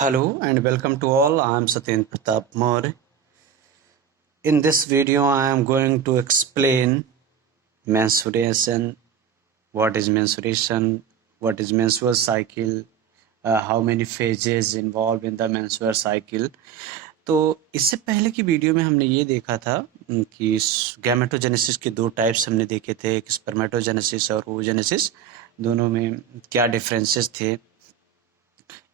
Hello and welcome to all. I am Satyendra Pratap Maurya. In this video, I am going to explain menstruation, what is menstrual cycle, how many phases involved in the menstrual cycle. तो इससे पहले की video में हमने ये देखा था कि गैमेटोजेनेसिस के दो टाइप्स हमने देखे थे, एक स्पर्मेटोजेनेसिस और ओवोजेनेसिस, दोनों में क्या डिफरेंसेस थे।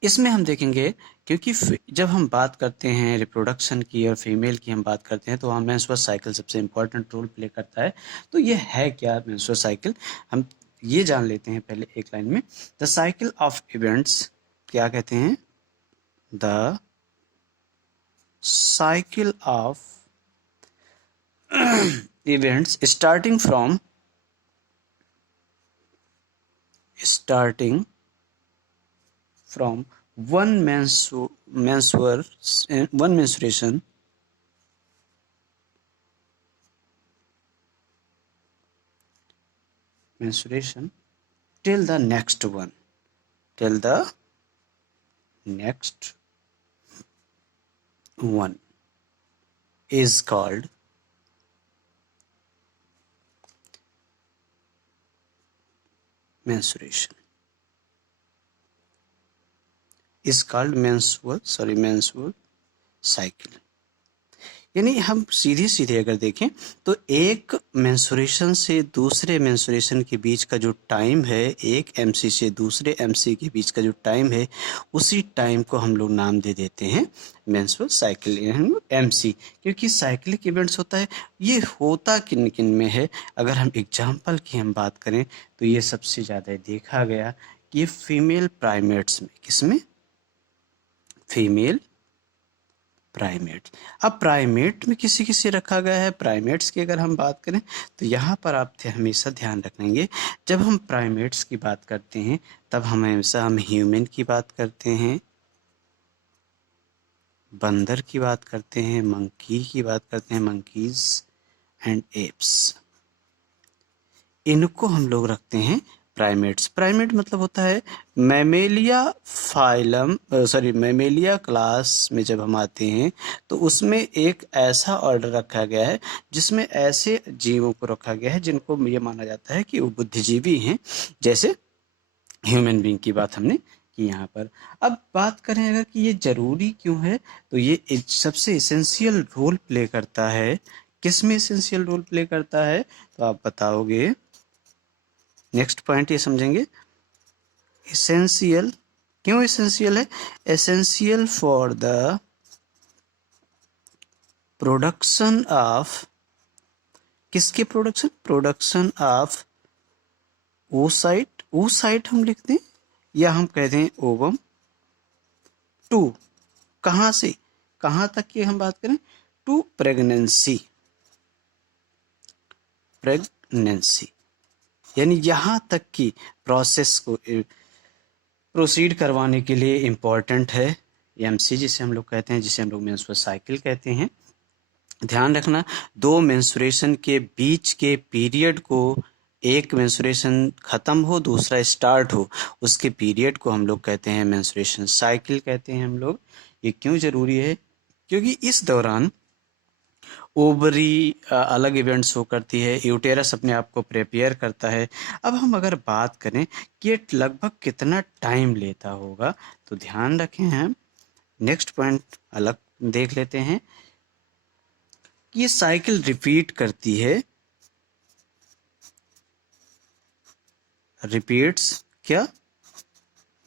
इसमें हम देखेंगे क्योंकि जब हम बात करते हैं रिप्रोडक्शन की और फीमेल की हम बात करते हैं तो वहाँ मेंस्ट्रुअल साइकिल सबसे इम्पोर्टेंट रोल प्ले करता है। तो ये है क्या मेंस्ट्रुअल साइकिल, हम ये जान लेते हैं पहले एक लाइन में। द साइकिल ऑफ इवेंट्स, क्या कहते हैं? The cycle of events starting from one menstruation till the next one is called menstrual cycle. यानी हम सीधे अगर देखें तो एक मेंस्ट्रुएशन से दूसरे मेंस्ट्रुएशन के बीच का जो टाइम है, एक एमसी से दूसरे एमसी के बीच का जो टाइम है, उसी टाइम को हम लोग नाम दे देते हैं मेंस्ट्रुअल साइकिल, एमसी। क्योंकि साइक्लिक इवेंट्स होता है, ये होता किन किन में है? अगर हम एग्जाम्पल की हम बात करें तो ये सबसे ज़्यादा देखा गया कि ये फीमेल प्राइमेट्स में, किसमें? Female primate. अब प्राइमेट में किसी किसी रखा गया है, प्राइमेट्स की अगर हम बात करें तो यहाँ पर आप हमेशा ध्यान रखेंगे, जब हम प्राइमेट्स की बात करते हैं तब हमेशा हम ह्यूमन की बात करते हैं, बंदर की बात करते हैं, मंकी की बात करते हैं, मंकीज एंड एप्स, इनको हम लोग रखते हैं प्राइमेट्स। प्राइमेट मतलब होता है मैमेलिया मैमेलिया क्लास में जब हम आते हैं तो उसमें एक ऐसा ऑर्डर रखा गया है जिसमें ऐसे जीवों को रखा गया है जिनको ये माना जाता है कि वो बुद्धिजीवी हैं, जैसे ह्यूमन बीइंग की बात हमने की यहाँ पर। अब बात करें अगर कि ये जरूरी क्यों है, तो ये सबसे इसेंशियल रोल प्ले करता है। किस में इसेंशियल रोल प्ले करता है तो आप बताओगे। नेक्स्ट पॉइंट ये समझेंगे, एसेंशियल क्यों एसेंशियल है? Essential for the production of, किसके प्रोडक्शन ऑफ oocyte हम लिखते हैं या हम कहते हैं ओवम टू, कहां से कहां तक की हम बात करें? टू प्रेगनेंसी, यानी यहाँ तक की प्रोसेस को प्रोसीड करवाने के लिए इम्पॉर्टेंट है एमसी, जिसे हम लोग कहते हैं, जिसे हम लोग मेंस्ट्रुअल साइकिल कहते हैं। ध्यान रखना, दो मेंस्ट्रुएशन के बीच के पीरियड को, एक मेंस्ट्रुएशन खत्म हो दूसरा स्टार्ट हो, उसके पीरियड को हम लोग कहते हैं मेंस्ट्रुएशन साइकिल कहते हैं हम लोग। ये क्यों जरूरी है? क्योंकि इस दौरान ओवरी अलग इवेंट्स शो करती है, यूटेरस अपने आप को प्रिपेयर करता है। अब हम अगर बात करें कि ये लगभग कितना टाइम लेता होगा तो ध्यान रखें, हम नेक्स्ट पॉइंट अलग देख लेते हैं कि ये साइकिल रिपीट करती है, रिपीट्स क्या?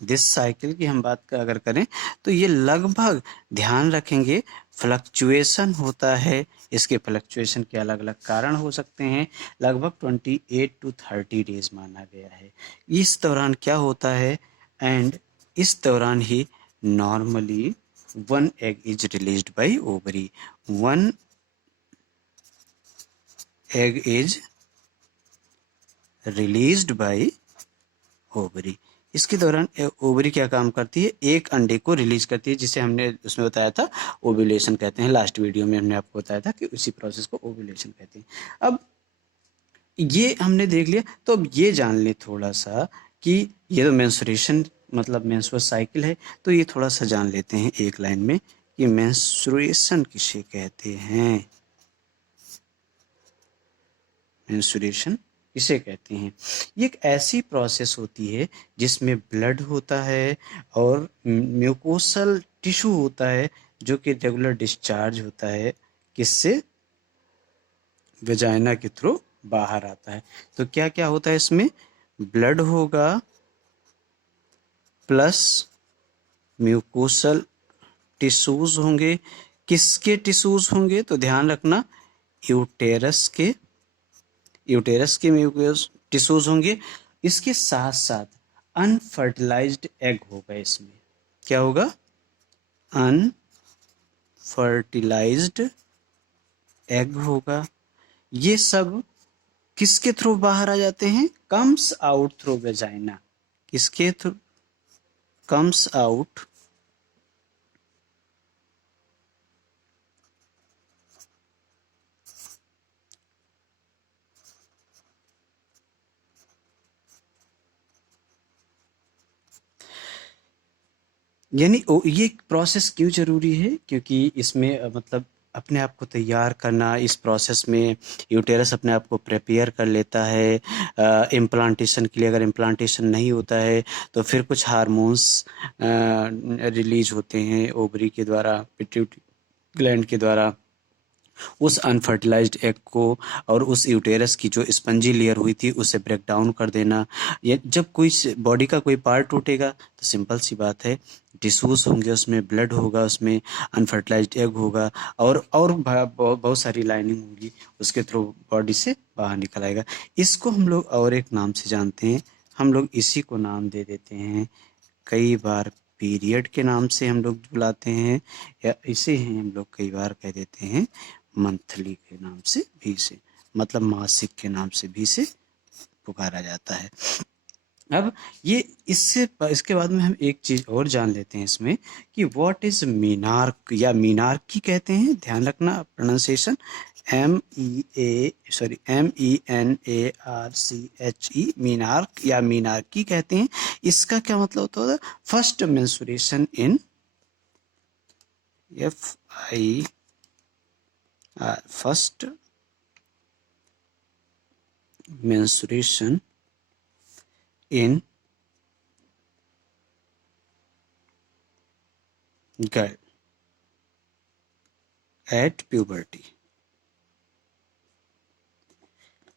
दिस साइकिल की हम बात अगर करें तो ये लगभग, ध्यान रखेंगे, फ्लक्चुएशन होता है। इसके फ्लक्चुएशन के अलग अलग कारण हो सकते हैं, लगभग 28 to 30 डेज माना गया है। इस दौरान क्या होता है? एंड इस दौरान ही normally one egg is released by ovary, one egg is released by ovary. इसके दौरान ओवरी क्या काम करती है? एक अंडे को रिलीज करती है, जिसे हमने उसमें बताया था ओव्यूलेशन कहते हैं। लास्ट वीडियो में हमने आपको बताया था कि उसी प्रोसेस को ओव्यूलेशन कहते हैं। अब ये हमने देख लिया, तो अब ये जान ले थोड़ा सा कि ये तो मेंस्ट्रुएशन मतलब मेंस्ट्रुअल साइकिल है, तो ये थोड़ा सा जान लेते हैं एक लाइन में कि मेंस्ट्रुएशन किसे कहते हैं। मेंस्ट्रुएशन किसे कहते हैं? ये एक ऐसी प्रोसेस होती है जिसमें ब्लड होता है और म्यूकोसल टिश्यू होता है जो कि रेगुलर डिस्चार्ज होता है, किससे? वेजाइना के थ्रू बाहर आता है। तो क्या क्या होता है इसमें? ब्लड होगा प्लस म्यूकोसल टिश्यूज होंगे। किसके टिश्यूज होंगे? तो ध्यान रखना, यूटेरस के म्यूकोस टिश्यूज होंगे। इसके साथ साथ अनफर्टिलाइज्ड एग होगा इसमें। क्या होगा? अनफर्टिलाइज्ड एग होगा। ये सब किसके थ्रू बाहर आ जाते हैं? Comes out through vagina. किसके थ्रू? कम्स आउट यानी ये प्रोसेस क्यों ज़रूरी है? क्योंकि इसमें मतलब अपने आप को तैयार करना, इस प्रोसेस में यूटेरस अपने आप को प्रिपेयर कर लेता है इम्प्लांटेशन के लिए। अगर इम्प्लांटेशन नहीं होता है तो फिर कुछ हार्मोन्स रिलीज होते हैं ओवरी के द्वारा, पिट्यूटरी ग्लैंड के द्वारा, उस अनफर्टिलाइज्ड एग को और उस यूटेरस की जो स्पंजी लेयर हुई थी उसे ब्रेक डाउन कर देना। ये जब कोई बॉडी का कोई पार्ट टूटेगा तो सिंपल सी बात है, टिश्यूज होंगे, उसमें ब्लड होगा, उसमें अनफर्टिलाइज्ड एग होगा और बहुत सारी लाइनिंग होगी, उसके थ्रू बॉडी से बाहर निकल आएगा। इसको हम लोग और एक नाम से जानते हैं, हम लोग इसी को नाम दे देते हैं कई बार पीरियड के नाम से हम लोग बुलाते हैं, या इसे ही हम लोग कई बार कह देते हैं मंथली के नाम से भी से, मतलब मासिक के नाम से भी से पुकारा जाता है। अब ये इसके बाद में हम एक चीज और जान लेते हैं इसमें कि व्हाट इज मीनार्क या मीनार्की कहते हैं। ध्यान रखना प्रोनाउंसिएशन, MENARCHE, मीनार्क या मीनार्की कहते हैं। इसका क्या मतलब होता है? First menstruation in first menstruation in girl at puberty।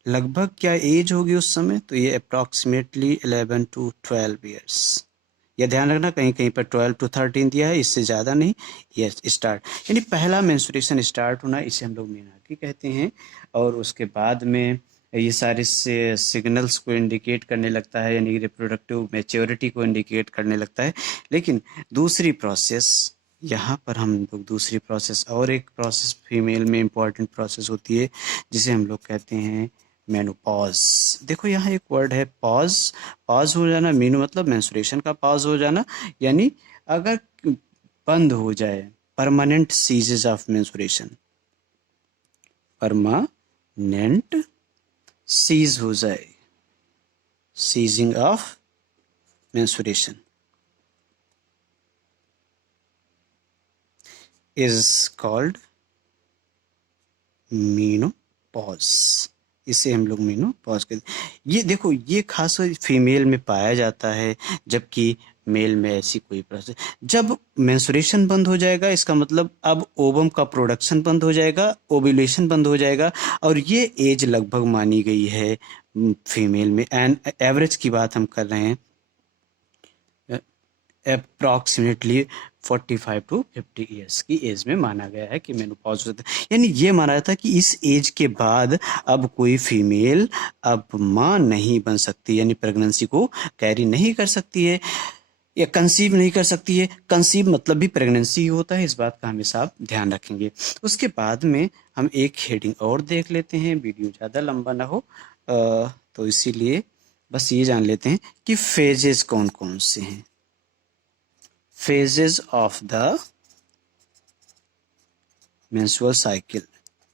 लगभग क्या एज होगी उस समय? तो ये अप्रॉक्सीमेटली 11 to 12 ईयर्स। यह ध्यान रखना, कहीं कहीं पर 12 to 13 दिया है, इससे ज़्यादा नहीं। यस, स्टार्ट यानी पहला मेंस्ट्रुएशन स्टार्ट होना, इसे हम लोग मेनार्की कहते हैं। और उसके बाद में ये सारे सिग्नल्स को इंडिकेट करने लगता है, यानी रिप्रोडक्टिव मैच्योरिटी को इंडिकेट करने लगता है। लेकिन दूसरी प्रोसेस, यहाँ पर हम लोग दूसरी प्रोसेस, और एक प्रोसेस फीमेल में इम्पॉर्टेंट प्रोसेस होती है जिसे हम लोग कहते हैं मेनोपॉज। देखो यहाँ एक वर्ड है पॉज। पॉज हो जाना, मीनू मतलब मेंस्ट्रुएशन का पॉज हो जाना, यानी अगर बंद हो जाए, permanent ceases of menstruation, permanent cease हो जाए, ceasing of menstruation is called menopause. इसे हम लोग मीनोपॉज कहते हैं। ये देखो, ये खास फीमेल में पाया जाता है, जबकि मेल में ऐसी कोई प्रोसेस। जब मेंस्ट्रुएशन बंद हो जाएगा, इसका मतलब अब ओवम का प्रोडक्शन बंद हो जाएगा, ओव्यूलेशन बंद हो जाएगा, और ये एज लगभग मानी गई है फीमेल में। एंड एवरेज की बात हम कर रहे हैं, अप्रॉक्सीमेटली 45 to 50 ईयर्स की एज में माना गया है कि मेनोपॉज होता है। यानी ये माना जाता है कि इस एज के बाद अब कोई फीमेल अब माँ नहीं बन सकती, यानी प्रेगनेंसी को कैरी नहीं कर सकती है या कंसीव नहीं कर सकती है। कंसीव मतलब भी प्रेगनेंसी ही होता है, इस बात का हमेशा आप ध्यान रखेंगे। उसके बाद में हम एक हेडिंग और देख लेते हैं, वीडियो ज़्यादा लंबा ना हो, तो इसीलिए बस ये जान लेते हैं कि फेजेस कौन कौन से हैं। Phases of the menstrual cycle।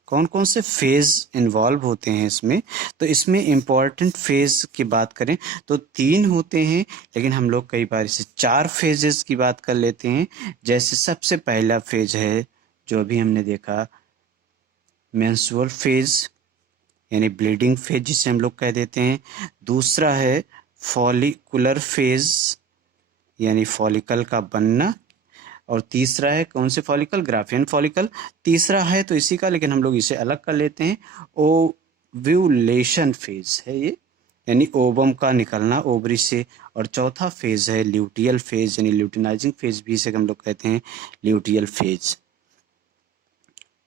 कौन कौन से फेज इन्वॉल्व होते हैं इसमें। तो इसमें इम्पॉर्टेंट फेज की बात करें तो 3 होते हैं, लेकिन हम लोग कई बार इसे 4 फेजेस की बात कर लेते हैं। जैसे सबसे पहला फेज है जो अभी हमने देखा, मेंस्ट्रुअल फेज यानी ब्लीडिंग फेज जिसे हम लोग कह देते हैं। दूसरा है फॉलिकुलर फेज यानी फॉलिकल का बनना। और तीसरा है कौन से फॉलिकल, ग्राफियन फॉलिकल। तीसरा है तो इसी का, लेकिन हम लोग इसे अलग कर लेते हैं, ओव्यूलेशन फेज है ये, यानी ओवम का निकलना ओवरी से। और चौथा फेज है ल्यूटियल फेज यानी ल्यूटिनाइजिंग फेज भी इसे हम लोग कहते हैं, ल्यूटियल फेज।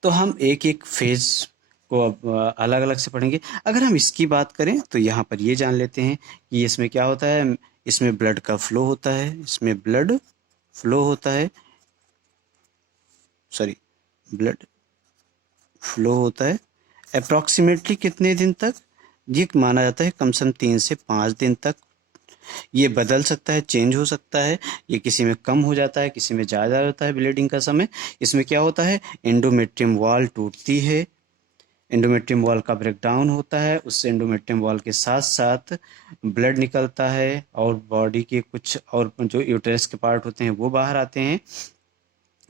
तो हम एक एक फेज को अब अलग अलग से पढ़ेंगे। अगर हम इसकी बात करें तो यहाँ पर ये जान लेते हैं कि इसमें क्या होता है। इसमें ब्लड का फ्लो होता है, इसमें ब्लड फ्लो होता है, सॉरी ब्लड फ्लो होता है अप्रॉक्सीमेटली कितने दिन तक, ये माना जाता है कम से कम 3 से 5 दिन तक। ये बदल सकता है, चेंज हो सकता है, ये किसी में कम हो जाता है, किसी में ज़्यादा होता है ब्लीडिंग का समय। इसमें क्या होता है, एंडोमेट्रियम वॉल टूटती है, एंडोमेट्रियम वॉल का ब्रेकडाउन होता है, उससे एंडोमेट्रियम वॉल के साथ साथ ब्लड निकलता है और बॉडी के कुछ और जो यूटेरस के पार्ट होते हैं वो बाहर आते हैं।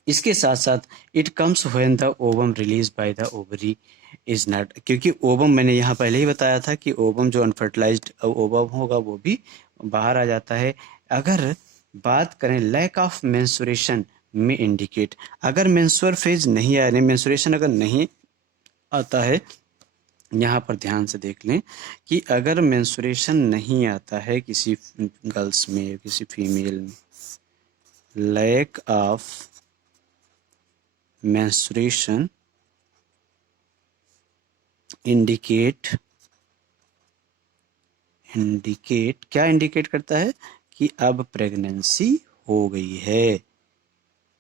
इसके साथ साथ it comes when the ovum release by the ovary is not, क्योंकि ओवम मैंने यहाँ पहले ही बताया था कि ओवम जो अनफर्टिलाइज्ड ओवम होगा वो भी बाहर आ जाता है। अगर बात करें लैक ऑफ मेंस्ट्रुएशन में इंडिकेट, अगर मेंस्ट्रुअल फेज नहीं आ रही, मेंस्ट्रुएशन अगर नहीं आता है, यहाँ पर ध्यान से देख लें कि अगर मेंस्ट्रुएशन नहीं आता है किसी गर्ल्स में, किसी फीमेल में, लैक ऑफ मेंस्ट्रुएशन इंडिकेट क्या इंडिकेट करता है कि अब प्रेगनेंसी हो गई है।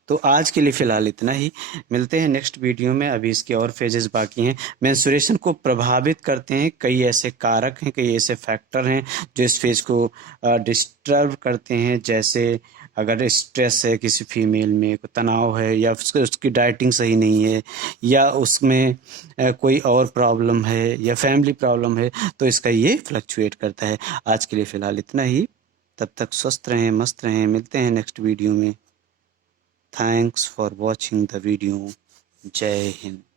तो आज के लिए फ़िलहाल इतना ही, मिलते हैं नेक्स्ट वीडियो में। अभी इसके और फेजेस बाकी हैं। मेंस्ट्रुएशन को प्रभावित करते हैं कई ऐसे कारक हैं, कई ऐसे फैक्टर हैं जो इस फेज को डिस्टर्ब करते हैं। जैसे अगर स्ट्रेस है किसी फीमेल में, तनाव है, या उसकी डाइटिंग सही नहीं है, या उसमें कोई और प्रॉब्लम है, या फैमिली प्रॉब्लम है, तो इसका ये फ्लक्चुएट करता है। आज के लिए फ़िलहाल इतना ही, तब तक स्वस्थ रहें, मस्त रहें। मिलते हैं नेक्स्ट वीडियो में। Thanks for watching the video. Jai Hind.